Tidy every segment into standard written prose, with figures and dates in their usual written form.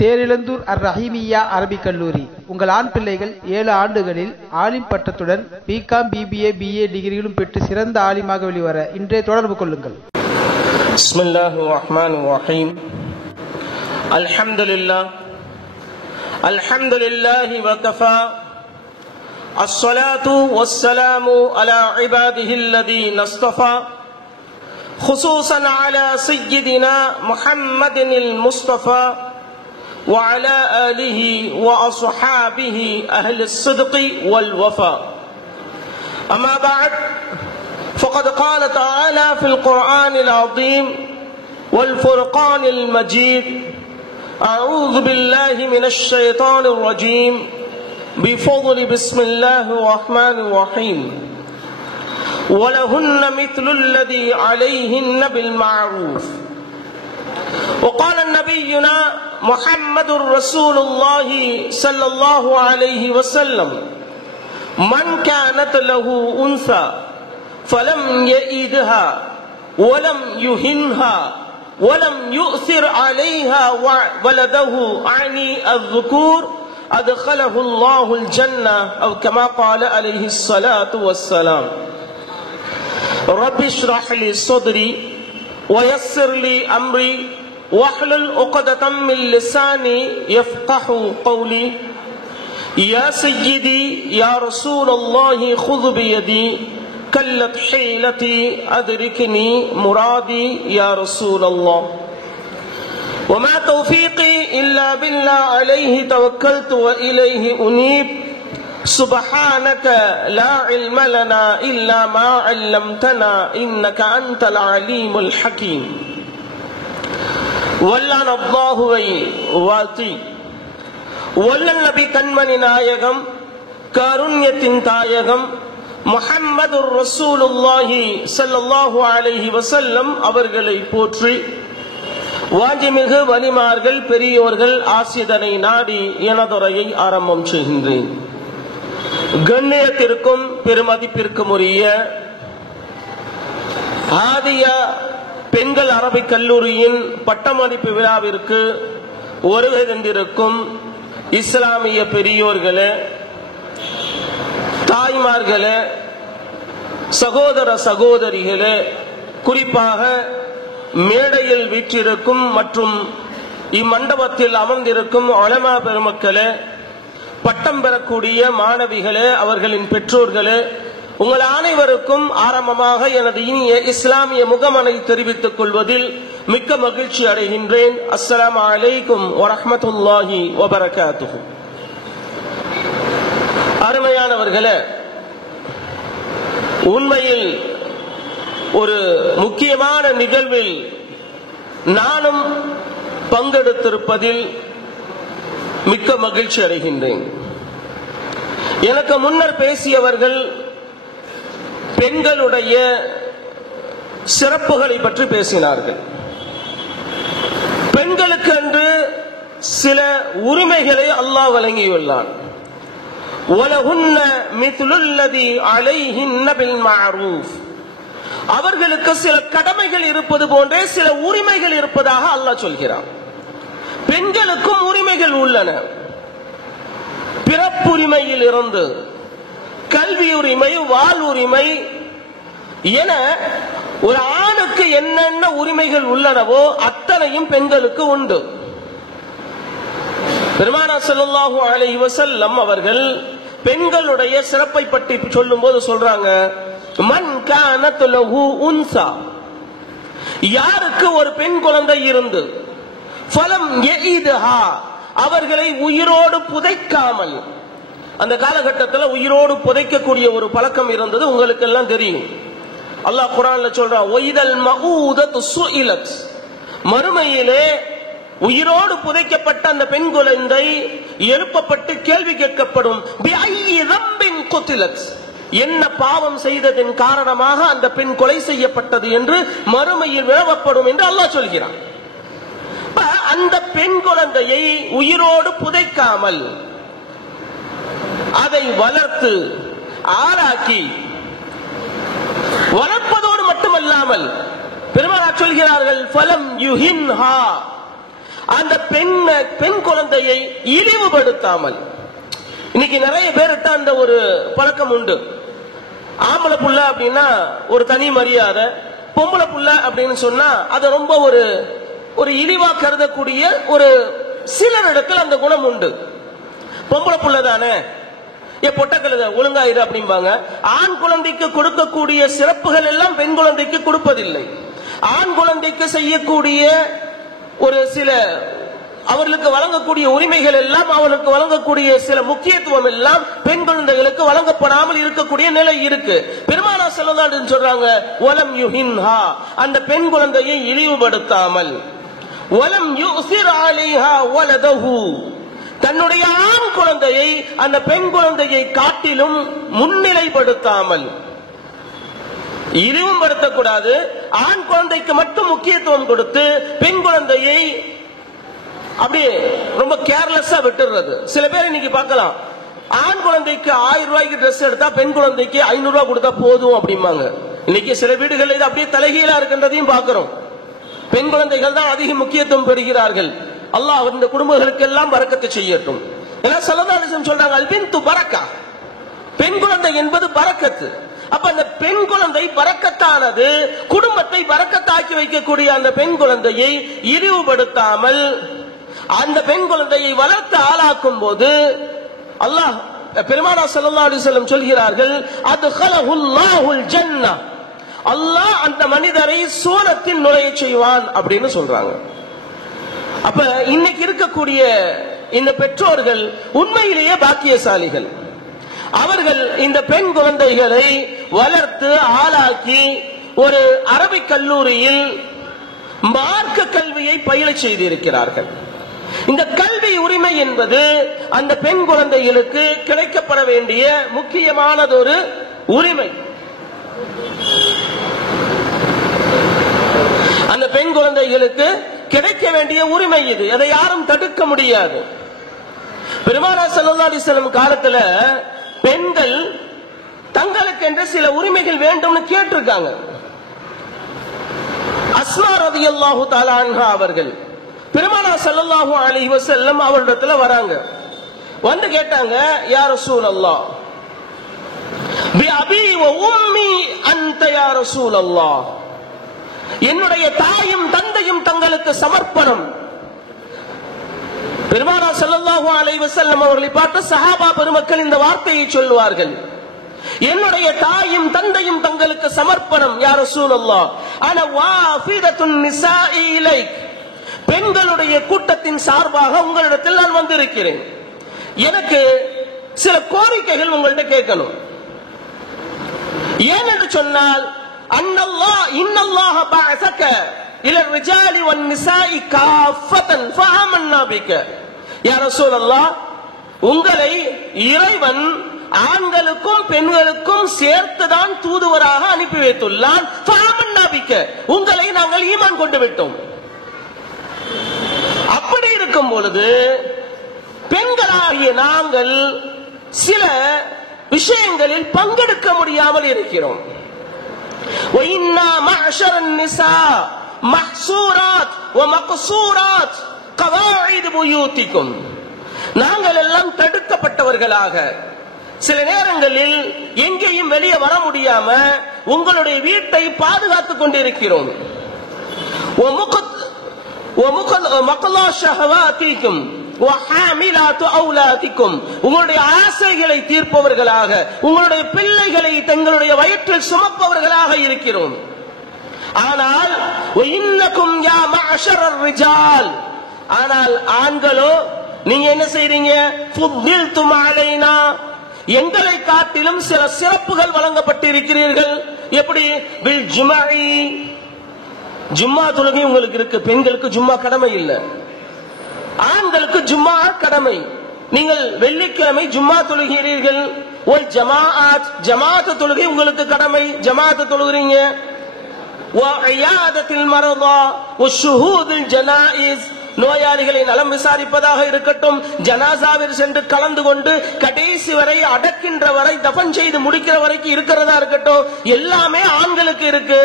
தேரிழந்தூர் அர் ரஹீமியா அரபிக் கல்லூரி. உங்கள் ஆண் பிள்ளைகள் 7 ஆண்டுகளில் ஆலிம் பட்டத்துடன் பிகாம், பிபிஏ, பிஏ டிகிரிகளும் பெற்று சிறந்த ஆலிமாக வெளிவர இன்றே தொடர்பு கொள்ளுங்கள். பிஸ்மில்லாஹிர் ரஹ்மானிர் ரஹீம். அல்ஹம்துலில்லாஹி வகஃபா. அஸ்ஸலாத்து வஸ்ஸலாமு அலா இபாதிஹில்லதீன இஸ்தஃபா. خصوصا على سيدنا محمد المصطفى وعلى آله وأصحابه أهل الصدق والوفاء. أما بعد فقد قال تعالى في القرآن العظيم والفرقان المجيد: أعوذ بالله من الشيطان الرجيم بفضل بسم الله الرحمن الرحيم. وَلَهُنَّ مِثْلُ الَّذِي عَلَيْهِنَّ بِالْمَعْرُوفِ. وقال نبينا محمد رسول الله صلى الله عليه وسلم: من كانت له أنثى فلم يئدها ولم يهنها ولم يؤثر عليها ولده عني الذكور أدخله الله الجنة أو كما قال عليه الصلاة والسلام. رب اشرح لي صدري ويسر لي أمري واحلل عقدة من لساني يفقهوا قولي. يا سيدي يا رسول الله خذ بيدي كلت حيلتي أدركني مرادي يا رسول الله. وما توفيقي إلا بالله عليه توكلت وإليه أنيب. سبحانك لا علم لنا إلا ما علمتنا إنك أنت العليم الحكيم. வல்லான் அல்லாஹுவை வாழ்த்தி வல்லன் நபி கண்மணி நாயகம் கருண்யத்தின் தாயகம் முஹம்மதுர் ரசூலுல்லாஹி ஸல்லல்லாஹு அலைஹி வஸல்லம் அவர்களை போற்றி வாஞ்சிமிகு வலிமார்கள் பெரியோர்கள் ஆசிதனை நாடி எனதுரையை ஆரம்பம் செய்கின்றேன். கண்ணியத்திற்கும் பெருமதிப்பிற்கும் உரிய ஆதியா பெண்கள் அரபிக் கல்லூரியின் பட்டமளிப்பு விழாவிற்கு வருகை தந்திருக்கும் இஸ்லாமிய பெரியோர்களே, தாய்மார்களே, சகோதர சகோதரிகளே, குறிப்பாக மேடையில் வீற்றிருக்கும் மற்றும் இம்மண்டபத்தில் அமர்ந்திருக்கும் உலமா பெருமக்களே, பட்டம் பெறக்கூடிய மாணவிகளே, அவர்களின் பெற்றோர்களே, உங்கள் அனைவருக்கும் ஆரம்பமாக எனது இனிய இஸ்லாமிய முகமனை தெரிவித்துக் கொள்வதில் மிக்க மகிழ்ச்சி அடைகின்றேன். அஸ்ஸலாமு அலைக்கும் வரஹ்மத்துல்லாஹி வபரகாத்துஹு. அருமையானவர்களே, உண்மையில் ஒரு முக்கியமான நிகழ்வில் நானும் பங்கெடுத்திருப்பதில் மிக்க மகிழ்ச்சி அடைகின்றேன். எனக்கு முன்னர் பேசியவர்கள் பெண்களுடைய சிறப்புகளை பற்றி பேசினார்கள். பெண்களுக்கு என்று சில உரிமைகளை அல்லாஹ் வழங்கியுள்ளான். வலஹுன்ன மித்லுல்லதி அலைஹின்ன பில் மஅரூஃப். அவர்களுக்கு சில கடமைகள் இருப்பது போன்றே சில உரிமைகள் இருப்பதாக அல்லாஹ் சொல்கிறான். பெண்களுக்கும் உரிமைகள் உள்ளன. பிறப்புரிமையில் இருந்து கல்வி உரிமை, வாழ்வுரிமை என ஒரு ஆணுக்கு என்னென்ன உரிமைகள் உள்ளனவோ அத்தனையும் பெண்களுக்கு உண்டு. பெருமானார் ஸல்லல்லாஹு அலைஹி வஸல்லம் அவர்கள் பெண்களுடைய சிறப்பை பற்றி சொல்லும் போது சொல்றாங்க: மன் கானத் லஹு உன்சா. யாருக்கு ஒரு பெண் குழந்தை இருந்து ஃபலம் யஇதஹா, அவர்களை உயிரோடு புதைக்காமல், அந்த காலகட்டத்தில் உயிரோடு புதைக்கக்கூடிய ஒரு பழக்கம் இருந்தது, உங்களுக்கு எல்லாம் தெரியும். அல்லாஹ் குர்ஆன்ல சொல்றான்: ஒய்தல் மஊதத்து சுஇலத். மறுமையிலே உயிரோடு புதைக்கப்பட்ட அந்த பெண் குழந்தை எழுப்பப்பட்டு கேள்வி கேட்கப்படும். பிஐயி ரம்பின் குத்திலத், என்ன பாவம் செய்ததின் காரணமாக அந்த பெண் கொலை செய்யப்பட்டது என்று மறுமையில் விழவப்படும் என்று அல்லாஹ் சொல்கிறான். அந்த பெண் குழந்தையை உயிரோடு புதைக்காமல் அதை வளர்த்து ஆளாக்கி, வளர்ப்பதோடு மட்டுமல்லாமல் பெருமானார் சொல்கிறார்கள்: ஃபலம் யுஹின்ஹா, அந்த பெண் குழந்தையை இழிவுபடுத்தாமல். இன்னைக்கு நிறைய பேர்கிட்ட அந்த ஒரு பழக்கம் உண்டு. ஆம்பளை புள்ள அப்படின்னா ஒரு தனி மரியாதை, பொம்பளை புள்ள அப்படின்னு சொன்னா அதை ரொம்ப ஒரு இழிவா கருதக்கூடிய ஒரு சிலர் இடத்துல அந்த குணம் உண்டு. பொம்பளை புள்ள தானே, பொட்டக்கழுத ஒழுங்காயிரு அப்படிம்பாங்க. ஆண் குழந்தைக்கு கொடுக்கக்கூடிய சிறப்புகள் எல்லாம் பெண் குழந்தைக்கு கொடுப்பதில்லை. ஆண் குழந்தைக்கு செய்யக்கூடிய ஒரு சில அவர்களுக்கு வழங்கக்கூடிய உரிமைகள் எல்லாம், அவனுக்கு வழங்கக்கூடிய சில முக்கியத்துவம் எல்லாம் பெண் குழந்தைகளுக்கு வழங்கப்படாமல் இருக்கக்கூடிய நிலை இருக்கு. பெருமானார் ஸல்லல்லாஹு அலைஹி வஸல்லம் சொல்றாங்க, வலம் யுஹின்ஹா, அந்த பெண் குழந்தையை இழிவுபடுத்தாமல், வலம் யுஸிர் அலைஹா வலதஹு, தன்னுடைய ஆண் குழந்தையை அந்த பெண் குழந்தையை காட்டிலும் முன்னிலைப்படுத்தாமல், இழிவும் படுத்தக்கூடாது. ஆண் குழந்தைக்கு மட்டும் முக்கியத்துவம் கொடுத்து பெண் குழந்தையை அப்படியே ரொம்ப கேர்லெஸ்ஸா விட்டுறது. சில பேர் இன்னைக்கு பார்க்கலாம், ஆண் குழந்தைக்கு 1000 ரூபாய்க்கு ட்ரெஸ் எடுத்தா பெண் குழந்தைக்கு 500 ரூபாய் கொடுத்தா போதும் அப்படிம்பாங்க. இன்னைக்கு சில வீடுகளில் இது அப்படியே தலைகீழா இருக்கின்றதையும் பார்க்கிறோம். பெண் குழந்தைகள் தான் அதிக முக்கியத்துவம் பெறுகிறார்கள். அல்லாஹ் இந்த குடும்பங்களுக்கு எல்லாம் பரக்கத்தை செய்யட்டும். ஏன்னா ஸல்லல்லாஹு அலைஹி வஸல்லம் சொல்றாங்க, அல் பின்து பரக்கா, பெண் குழந்தை என்பது பரக்கத்து. அப்ப அந்த பெண் குழந்தை பரக்கத்தானது, குடும்பத்தை பரக்கத்தாக்கி வைக்கக்கூடிய அந்த பெண் குழந்தையை இழிவுபடுத்தாமல் அந்த பெண் குழந்தையை வளர்த்து ஆளாக்கும் போது அல்லாஹ் பெருமானார் ஸல்லல்லாஹு அலைஹி வஸல்லம் சொல்கிறார்கள், அத்கலஹுல்லாஹுல் ஜன்னah, அல்லாஹ் அந்த மனிதரை சுவனத்தில் நுழைய செய்வான் அப்படின்னு சொல்றாங்க. அப்ப இன்னைக்கு இருக்கக்கூடிய இந்த பெற்றோர்கள் உண்மையிலேயே பாக்கியசாலிகள். அவர்கள் இந்த பெண் குழந்தைகளை வளர்த்து ஆளாக்கி ஒரு அரபிக் கல்லூரியில் மார்க்க கல்வியை பயில செய்திருக்கிறார்கள். இந்த கல்வி உரிமை என்பது அந்த பெண் குழந்தைகளுக்கு கிடைக்கப்பட வேண்டிய முக்கியமானதொரு உரிமை. அந்த பெண் குழந்தைகளுக்கு கிடைக்க வேண்டிய உரிமை இது, அதை யாரும் தடுக்க முடியாது. பெருமானார் ஸல்லல்லாஹு அலைஹி வஸல்லம் காலத்துல பெண்கள் தங்களுக்கு என்று சில உரிமைகள் வேண்டும்னு கேட்டிருக்காங்க. அஸ்மா ரலியல்லாஹு தஆலா அன்ஹா அவர்கள் பெருமானார் ஸல்லல்லாஹு அலைஹி வஸல்லம் அவரிடத்துல வராங்க. வந்து கேட்டாங்க, யா ரசூலல்லாஹ், பி அபி வ உம்மி அன்த யா ரசூலல்லாஹ், என்னுடைய தாயும் தந்தையும் தங்களுக்கு சமர்ப்பணம். பெருமானார் ஸல்லல்லாஹு அலைஹி வஸல்லம் அவர்களை பார்த்து சஹாபா பெருமக்கள் இந்த வார்த்தையை சொல்லுவார்கள், என்னுடைய தாயும் தந்தையும் தங்களுக்கு சமர்ப்பணம். யா ரசூலல்லாஹ், அன வாஃபிதத்துன் நிசாஇ இலைக், பெண்களுடைய கூட்டத்தின் சார்பாக உங்களிடத்தில் நான் வந்திருக்கிறேன். எனக்கு சில கோரிக்கைகள் உங்கள்கிட்ட கேட்கணும். ஏனென்று சொன்னால், அன்னல்லாஹ் இன்னல்லாஹ பஅஸக இல ரிஜாலி வன் நிசாஇ காஃபதன் ஃபஹமன்னா பிக. யா ரசூலல்லாஹ், உங்களை இறைவன் ஆண்களுக்கும் பெண்களுக்கும் சேர்த்துதான் தூதுவராக அனுப்பி வைத்துள்ளான். ஃபஹமன்னா பிக, உங்களை நாங்கள் ஈமான் கொண்டு விட்டோம். அப்படி இருக்கும் பொழுது பெண்களாகிய நாங்கள் சில விஷயங்களில் பங்கெடுக்க முடியாமல் இருக்கிறோம். وَإِنَّا مَعْشَرَ النِّسَاءِ مَحْصُورَاتٌ وَمَقْصُورَاتٌ قَوَاعِدُ بُيُوتِكُمْ, நாங்கள் எல்லாம் தடுக்கப்பட்டவர்களாக சில நேரங்களில் எங்கேயும் வெளியே வர முடியாம உங்களுடைய வீட்டை பாதுகாத்துக் கொண்டிருக்கிறோம். உங்களுடைய ஆசைகளை தீர்ப்பவர்களாக, உங்களுடைய பிள்ளைகளை தங்களுடைய வயிற்றில் சுமப்பவர்களாக இருக்கிறோம். ஆனால் ஆனால் ஆண்களோ நீங்க என்ன செய்றீங்க, எங்களை காட்டிலும் சில சிறப்புகள் வழங்கப்பட்டிருக்கிறீர்கள். எப்படி, ஜும்மா தொழுகை உங்களுக்கு இருக்கு, பெண்களுக்கு ஜும்மா கடமை இல்லை. ஆண்களுக்கு ஜும்மா கடமை. நீங்கள் வெள்ளிக்கிழமை ஜும்மா தொழுகிறீர்கள். ஒரு ஜமாஅத் தொழுகை உங்களுக்கு கடமை, ஜமாஅத் தொழுகிறீங்க. நோயாளிகளை நலம் விசாரிப்பதாக இருக்கட்டும், ஜனாசாவில் சென்று கலந்து கொண்டு கடைசி வரை அடக்கின்ற வரை தஃபன் செய்து முடிக்கிற வரைக்கும் இருக்கிறதா இருக்கட்டும், எல்லாமே ஆண்களுக்கு இருக்கு.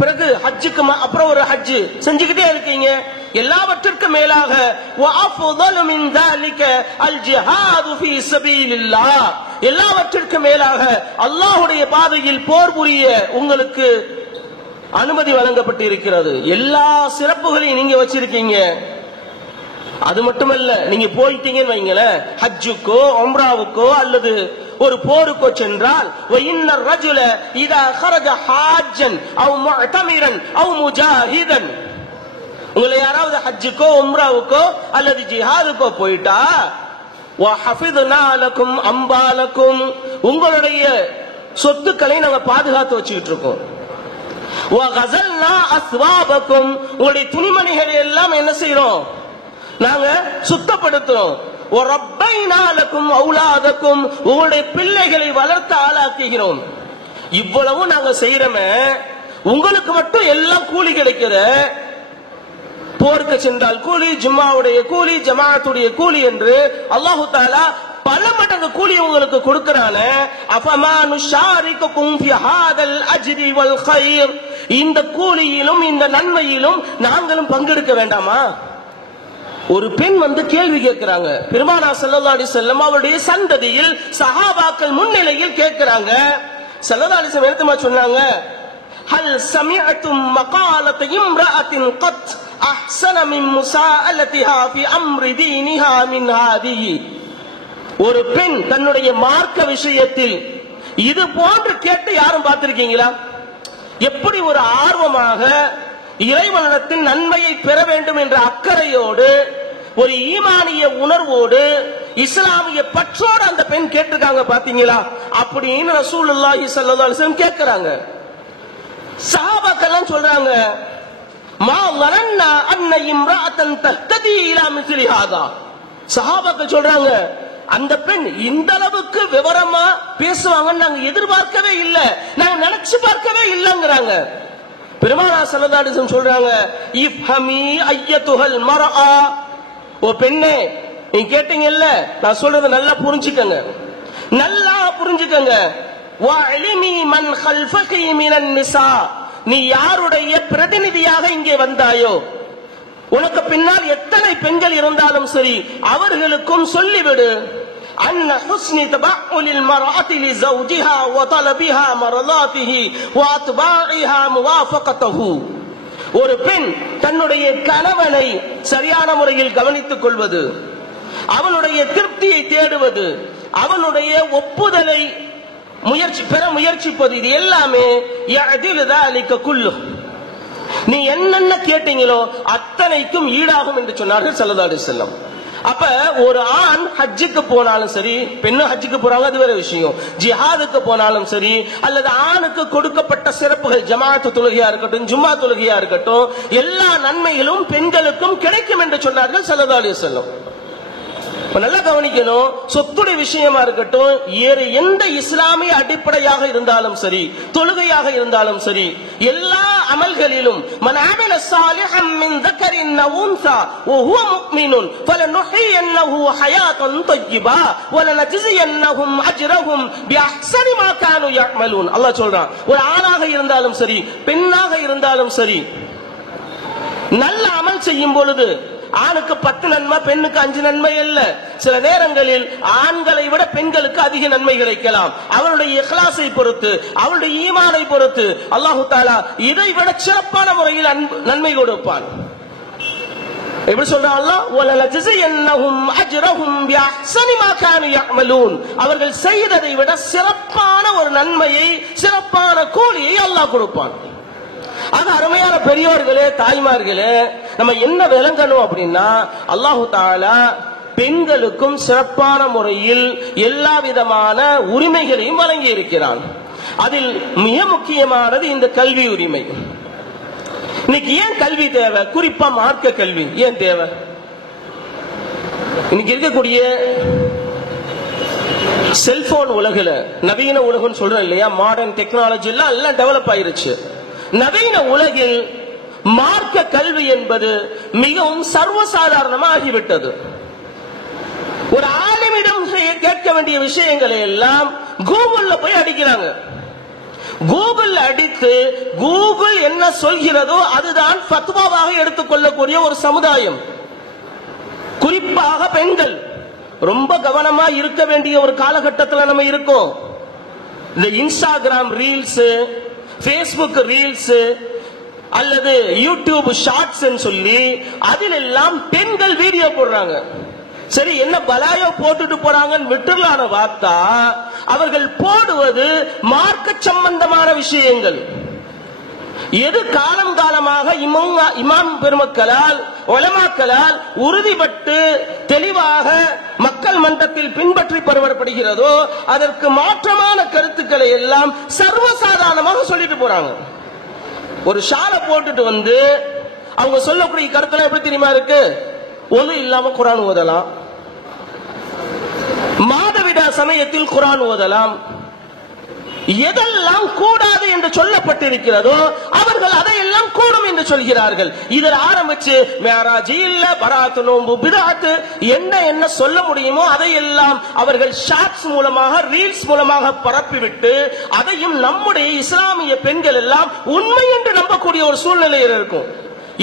பிறகு ஹஜ் ஹஜ்ஜுக்கு அப்புறம் ஒரு ஹஜ் செஞ்சுக்கிட்டே இருக்கீங்க. எல்லாவற்றிற்கும் மேலாக வஅஃதலு மின் ذلك الجهاد في سبيل الله, எல்லாவற்றிற்கும் மேலாக அல்லாஹ்வுடைய பாதையில் போர் புரிய உங்களுக்கு அனுமதி வழங்கப்பட்டு இருக்கிறது. எல்லா சிறப்புகளையும் நீங்க வச்சிருக்கீங்க. அது மட்டுமல்ல, நீங்க போயிட்டீங்கன்னு வைங்களேன், ஹஜ்ஜுக்கோ உம்ராவுக்கோ அல்லது ஒரு போருக்கோ சென்றால் وَإِنَّ الرَّجُلَ إِذَا خَرَجَ حَاجًّا أَوْ مُعْتَمِرًا أَوْ مُجَاهِدًا, உங்களை யாராவது ஹஜ்ஜுக்கோ உம்ராவுக்கோ அல்லது ஜிஹாதுக்கோ போயிட்டா وَحَفِظْنَا لَكُمْ أَمْوَالَكُمْ, உங்களுடைய சொத்துக்களை நாங்க பாதுகாத்து வச்சுக்கிட்டு இருக்கோம். وَغَزَلْنَا أَثْوَابَكُمْ, உங்களுடைய துணிமணிகளை எல்லாம் என்ன செய்றோம், நாங்க சுத்தப்படுத்துறோம். وَرَبَّيْنَا لَكُمْ أَوْلَادَكُمْ, உங்களுடைய பிள்ளைகளை வளர்த்து ஆளாக்குகிறோம். இவ்வளவு நாங்க செய்யறோமே, உங்களுக்கு மட்டும் எல்லாம் கூலி கிடைக்குது. போருக்கு சென்றால் கூலி, ஜும்மாவுடைய கூலி, ஜமாஅத்துடைய கூலி என்று அல்லாஹு தஆலா பல மடங்கு கூலி உங்களுக்கு கொடுக்கறானே. அஃபமா நுஷாரிகுகும் ஃபி ஹாதல் அஜ்ரி வல் கைர், இந்த கூலியிலும் இந்த நன்மையிலும் நாங்களும் பங்கெடுக்க வேண்டாமா? ஒரு பெண் வந்து கேள்வி கேட்கிறாங்க. பெருமானார் ஸல்லல்லாஹு அலைஹி வஸல்லம் அவருடைய சந்ததியில் சஹாபாக்கள் முன்னிலையில் கேட்கிறாங்க. ஸல்லல்லாஹு அலைஹி வஸல்லம் என்ன சொன்னாங்க, ஹல் சமிஅத்தும் மகாலத இம்ராஅத்தின் கத் அஹ்ஸன மின் முஸாஅலதிஹா ஃபி அம்ரி தீனிஹா மின் ஹாதிஹி, ஒரு பெண் தன்னுடைய மார்க்க விஷயத்தில் இது போன்று கேட்டு யாரும் பார்த்திருக்கீங்களா? எப்படி ஒரு ஆர்வமாக இறைவனிடத்தில் நன்மையை பெற வேண்டும் என்ற அக்கறையோடு, ஒரு ஈமானிய உணர்வோடு, இஸ்லாமிய பற்றோடு அந்த பெண் கேட்டிருக்காங்க பாத்தீங்களா? அப்படின்னு ரசூலுல்லாஹி ஸல்லல்லாஹு அலைஹி வஸல்லம் கேட்கிறாங்க. சஹாபாக்கள் சொல்றாங்க, மா லரன்னா அன்ன இம்ராஅத்தன் தஹ்ததி இலா மிஸ்லி ஹாதா, சஹாபாக்கள் சொல்றாங்க, அந்த பெண் இந்த அளவுக்கு விவரமா பேசுவாங்கன்னு நாங்க எதிர்பார்க்கவே இல்லை, நாங்க நினைச்சு பார்க்கவே இல்லைங்கிறாங்க. பெருமானார் ஸல்லல்லாஹு அலைஹி வஸல்லம் சொல்றாங்க, இஃப்ஹமி அய்யதுஹல் மர்ஆ, ஓ பெண்ணே, நீ கேட்டீங்கல்ல, நான் சொல்றத நல்லா புரிஞ்சுக்கங்க, நல்லா புரிஞ்சுக்கங்க. வஅலிமி மன் கல்ஃபகி மினன் நிசா, நீ யாருடைய பிரதிநிதியாக இங்கே வந்தாயோ, உனக்கு பின்னால் எத்தனை பெண்கள் இருந்தாலும் சரி, அவர்களுக்கும் சொல்லிவிடு, அன்ன ஹுஸ்னி தபஅலில் மர்அத்தி லிஸௌஜிஹா வ தலபிஹா மர்லாத்திஹி வ அத்பாஇஹா முவாஃபகதஹு, ஒரு பெண் தன்னுடைய கணவனை சரியான முறையில் கவனித்துக் கொள்வது, அவனுடைய திருப்தியை தேடுவது, அவனுடைய ஒப்புதலை முயற்சிப்பது, இது எல்லாமே யஅதிலு ذلك குல்லு, நீ என்னென்ன கேட்டீங்களோ அத்தனைக்கும் ஈடாகும் என்று சொன்னார்கள் ஸல்லல்லாஹு அலைஹி வஸல்லம். அப்ப ஒரு ஆண் ஹஜ்ஜுக்கு போனாலும் சரி, பெண்ணு ஹஜ்ஜுக்கு போறாங்க அது வேற விஷயம், ஜிஹாதுக்கு போனாலும் சரி, அல்லது ஆணுக்கு கொடுக்கப்பட்ட சிறப்புகள் ஜமாஅத் தொழுகையா இருக்கட்டும், ஜும்மா தொழுகையா இருக்கட்டும், எல்லா நன்மைகளும் பெண்களுக்கும் கிடைக்கும் என்று சொன்னார்கள் ஸல்லல்லாஹு அலைஹி வஸல்லம். நல்லா கவனிக்கணும், சொத்துடைய விஷயமா இருக்கட்டும், வேறு எந்த இஸ்லாமிய அடிப்படையாக இருந்தாலும் சரி, தொழுகையாக இருந்தாலும் சரி, எல்லா அமல்களிலும் மன் அமில ஸாலிஹன் மின் ذكرٍ أو أنثى وهو مؤمن فلنحيينه حياة طيبة ولنجزينهم أجرهم بأحسن ما كانوا يعملون. அல்லாஹ் சொல்றான், ஒரு ஆணாக இருந்தாலும் சரி, பெண்ணாக இருந்தாலும் சரி, நல்ல அமல் செய்யும் பொழுது ஆணுக்கு 10 நன்மை, பெண்ணுக்கு 5 நன்மை அல்ல. சில நேரங்களில் ஆண்களை விட பெண்களுக்கு அதிக நன்மை கிடைக்கலாம். அவருடைய இக்லாஸை பொறுத்து, அவருடைய ஈமானை பொறுத்து அல்லாஹு தஆலா இதை விட சிறப்பான முறையில் நன்மை கொடுப்பான். எப்படி சொல்றான் அல்லாஹ், வலனஜஸியன்னஹும் அஜ்ரஹும் பிஅஹ்ஸனி மா கானூ யஅமலூன், அவர்கள் செய்ததை விட சிறப்பான ஒரு நன்மையை, சிறப்பான கூலியை அல்லாஹ் கொடுப்பான். அது அருமையான பெரியோர்களே, தாய்மார்களே, நம்ம என்ன விளங்கணும் அப்படின்னா, அல்லாஹு தஆலா பெண்களுக்கும் சிறப்பான முறையில் எல்லா விதமான உரிமைகளையும் வழங்கி இருக்கிறான். அதில் மிக முக்கியமானது இந்த கல்வி உரிமை. இன்னைக்கு ஏன் கல்வி தேவை, குறிப்பா மார்க்க கல்வி ஏன் தேவை? இன்னைக்கு இருக்கக்கூடிய செல்போன் உலகில, நவீன உலகம் சொல்றோம் இல்லையா, மாடர்ன் டெக்னாலஜி எல்லாம் டெவலப் ஆயிருச்சு. நவீன உலகில் மார்க்க கல்வி என்பது மிகவும் சர்வசாதாரணமாக ஆகிவிட்டது. ஒரு ஆலிமிடம் கேட்க வேண்டிய விஷயங்களை எல்லாம் கூகுள்ல போய் அடிக்கிறாங்க. கூகுள் அடித்து கூகுள் என்ன சொல்கிறதோ அதுதான் ஃபத்வாவாக எடுத்துக்கொள்ளக்கூடிய ஒரு சமுதாயம். குறிப்பாக பெண்கள் ரொம்ப கவனமா இருக்க வேண்டிய ஒரு காலகட்டத்தில் நம்ம இருக்கோம். இந்த இன்ஸ்டாகிராம் ரீல்ஸ், பேஸ்புக் ரீல்ஸ் அல்லது யூடியூப் ஷார்ட்ஸ் சொல்லி அதில் எல்லாம் பெண்கள் வீடியோ போடுறாங்க. சரி, என்ன பலாயோ போட்டுட்டு போறாங்கன்னு விட்டுலான பார்த்தா அவர்கள் போடுவது மார்க்க சம்பந்தமான விஷயங்கள். எது காலம் காலமாக இமாம் பெருமக்களால் உலமாக்களால் உறுதிப்பட்டு தெளிவாக மக்கள் மன்றத்தில் பின்பற்றி பரவப்படுகிறதோ அதற்கு மாற்றமான கருத்துக்களை எல்லாம் சர்வசாதாரணமாக சொல்லிட்டு போறாங்க. ஒரு ஷாலை போட்டுட்டு வந்து அவங்க சொல்லக்கூடிய கருத்துல எப்படி தெரியுமா இருக்கு? ஒலு இல்லாம குர்ஆன் ஓதலாம், மாதவிடா சமயத்தில் குர்ஆன் ஓதலாம், எதெல்லாம் கூடாது என்று சொல்லப்பட்டிருக்கிறதோ அவர்கள் அதையெல்லாம் கூடும் என்று சொல்கிறார்கள். இதில் ஆரம்பிச்சு மேராஜ் இல்ல, பராத்து, நோம்பு, பிதாத்து என்ன சொல்ல முடியுமோ அதையெல்லாம் அவர்கள் ஷார்ட்ஸ் மூலமாக ரீல்ஸ் மூலமாக பரப்பிவிட்டு அதையும் நம்முடைய இஸ்லாமிய பெண்கள் எல்லாம் உண்மை என்று நம்பக்கூடிய ஒரு சூழ்நிலையில் இருக்கும்.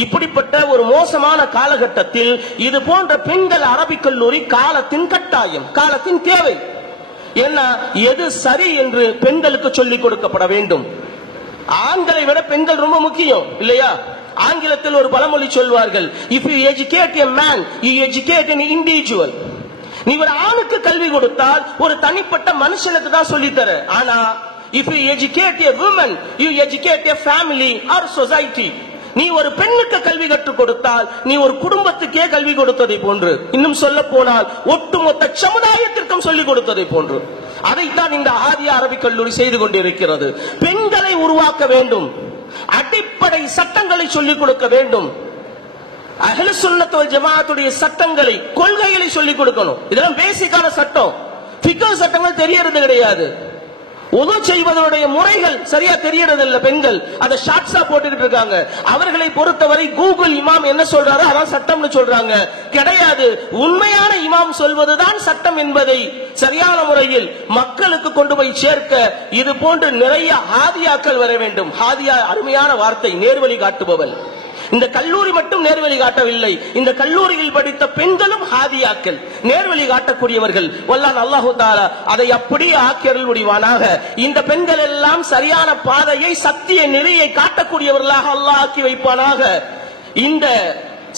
இப்படிப்பட்ட ஒரு மோசமான காலகட்டத்தில் இது போன்ற பெண்கள் அரபிக் கல்லூரி காலத்தின் கட்டாயம், காலத்தின் தேவை. என்ன, எது சரி என்று பெண்களுக்கு சொல்லிக் கொடுக்கப்பட வேண்டும். ஆண்களை விட பெண்கள் ரொம்ப முக்கியம் இல்லையா? ஆங்கிலத்தில் ஒரு பழமொழி சொல்வார்கள், if you educate a man you educate an individual. நீ ஒரு ஆணுக்கு கல்வி கொடுத்தால் ஒரு தனிப்பட்ட மனுஷனுக்கு தான் சொல்லித்தர. ஆனா if you educate a woman you educate a family or society. நீ ஒரு பெண்ணுக்கு கல்வி கற்றுக் கொடுத்தால் நீ ஒரு குடும்பத்துக்கே கல்வி கொடுத்ததை போன்று, இன்னும் சொல்ல போனால் ஒட்டுமொத்த சமுதாயத்திற்கும் சொல்லிக் கொடுத்ததை போன்று. அதைத்தான் இந்த ஆதியா அரபிக் கல்லூரி செய்து கொண்டிருக்கிறது. பெண்களை உருவாக்க வேண்டும், அடிப்படை சட்டங்களை சொல்லிக் கொடுக்க வேண்டும். அஹ்லு சுன்னத் வல் ஜமாஅத்துடைய சட்டங்களை, கொள்கைகளை சொல்லிக் கொடுக்கணும். இதெல்லாம் பேசிக்கான சட்டம். ஃபிக்ஹ் சட்டங்கள் தெரியறது கிடையாது. உது செய்வதனுடைய முறைகள் சரியா தெரியறது இல்ல. பெண்கள் அதை ஷார்ட்ஸா போட்டுக்கிட்டு இருக்காங்க. அவர்களை பொறுத்தவரை கூகுள் இமாம் என்ன சொல்றாரோ அதான் சட்டம்னு சொல்றாங்க. கிடையாது, உண்மையான இமாம் சொல்வதுதான் சட்டம் என்பதை சரியான முறையில் மக்களுக்கு கொண்டு போய் சேர்க்க இது போன்று நிறைய ஹாதியாக்கள் வர வேண்டும். ஹாதியா அருமையான வார்த்தை, நேர்வழி காட்டுபவள். இந்த கல்லூரி மட்டும் நேர்வழி காட்டவில்லை, இந்த கல்லூரியில் படித்த பெண்களும் ஹாதியாக்கள், நேர்வழி காட்டக்கூடியவர்கள். வல்லாஹ் அல்லாஹு தஆலா அதை அப்படியே ஆக்கியருள் முடிவானாக. இந்த பெண்கள் எல்லாம் சரியான பாதையை, சத்திய நெறியை காட்டக்கூடியவர்களாக அல்லாஹ் ஆக்கி வைப்பானாக. இந்த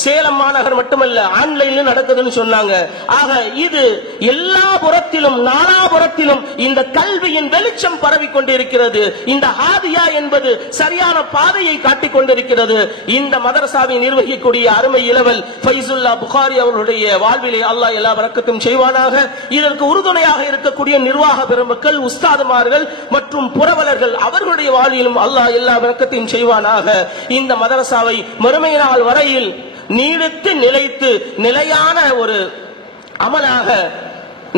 சேலம் மாநகர் மட்டுமல்ல, ஆன்லைன்ல நடக்குதுன்னு சொன்னாங்க. ஆக இது எல்லா புறத்திலும் நானாபுரத்திலும் இந்த கல்வியின் வெளிச்சம் பரவி கொண்டிருக்கிறது. இந்த ஹாதியா என்பது சரியான பாதையை காட்டிக் கொண்டிருக்கிறது. இந்த மதரசாவை நிர்வகிக்கக்கூடிய அருமை இளவல் ஃபைசுல்லா புகாரி அவர்களுடைய வாழ்விலே அல்லாஹ் எல்லா பரக்கத்தும் செய்வானாக. இதற்கு உறுதுணையாக இருக்கக்கூடிய நிர்வாக பெருமக்கள், உஸ்தாதுமார்கள் மற்றும் புரவலர்கள் அவர்களுடைய வாழ்விலும் அல்லாஹ் எல்லா பரக்கத்தையும் செய்வானாக. இந்த மதரசாவை மறுமை நாள் வரையில் நீடித்து நிலைத்து நிலையான ஒரு அமலாக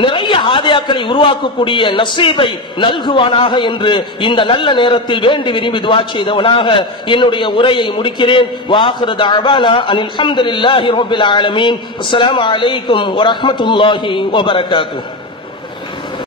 நிறைய ஹாதியாக்களை உருவாக்கக்கூடிய நசீபை நல்குவானாக என்று இந்த நல்ல நேரத்தில் வேண்டி விரும்பி துஆ செய்தவனாக என்னுடைய உரையை முடிக்கிறேன். வாஹிரு தஅவானா அனில் ஹம்துலில்லாஹி ரப்பில் ஆலமீன். அஸ்ஸலாமு அலைக்கும் வ ரஹ்மத்துல்லாஹி வ பரகாத்துஹு.